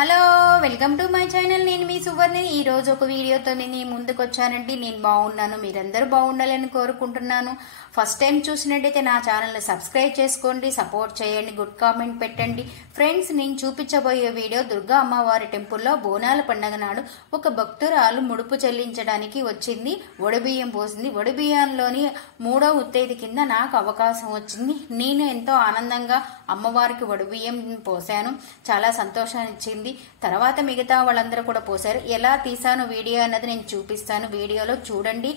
Hello welcome to my channel. నేను మీ సువర్ణ. ఈ రోజు ఒక వీడియోతో నేను ముందుకు వచ్చానండి. నేను బాగున్నాను, మీరందరూ బాగుండాలని కోరుకుంటున్నాను. ఫస్ట్ టైం చూసినట్టయితే నా ఛానల్ని సబ్స్క్రైబ్ చేసుకోండి, సపోర్ట్ చేయండి, గుడ్ కామెంట్ పెట్టండి. ఫ్రెండ్స్, నేను చూపించబోయే వీడియో దుర్గా అమ్మవారి టెంపుల్లో బోనాల పండుగ నాడు ఒక భక్తురాలు ముడుపు చెల్లించడానికి వచ్చింది. వడిబియ్యం పోసింది. వడిబియ్యంలోని 3వ ఉత్తేది కింద నాకు అవకాశం వచ్చింది. నేను ఎంతో ఆనందంగా అమ్మవారికి వడిబియ్యం పోసాను. చాలా సంతోషాన్ని ఇచ్చింది. తర్వాత మిగతా వాళ్ళందరూ కూడా పోసారు. ఎలా తీసాను వీడియో అన్నది నేను చూపిస్తాను. వీడియోలో చూడండి,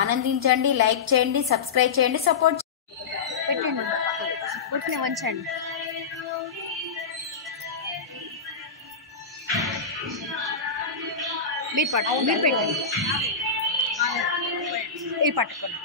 ఆనందించండి, లైక్ చేయండి, సబ్స్క్రైబ్ చేయండి, సపోర్ట్ పెట్టండి. కొట్టిన వంచండి. మీరు పెట్టండి, మీరు పట్టుకోండి.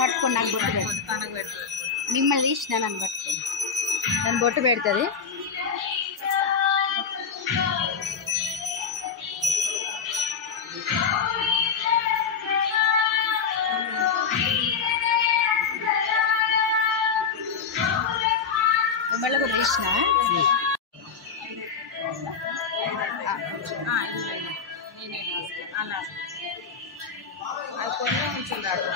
పట్టుకోండి. నాకు బొట్టు పెడుతుంది. మిమ్మల్ని తీసిన నన్ను పట్టుకోండి. నన్ను బొట్టు పెడుతుంది. మిమ్మల్ని కూడా తీసిన అది కొన్ని ఉంచున్నాడు.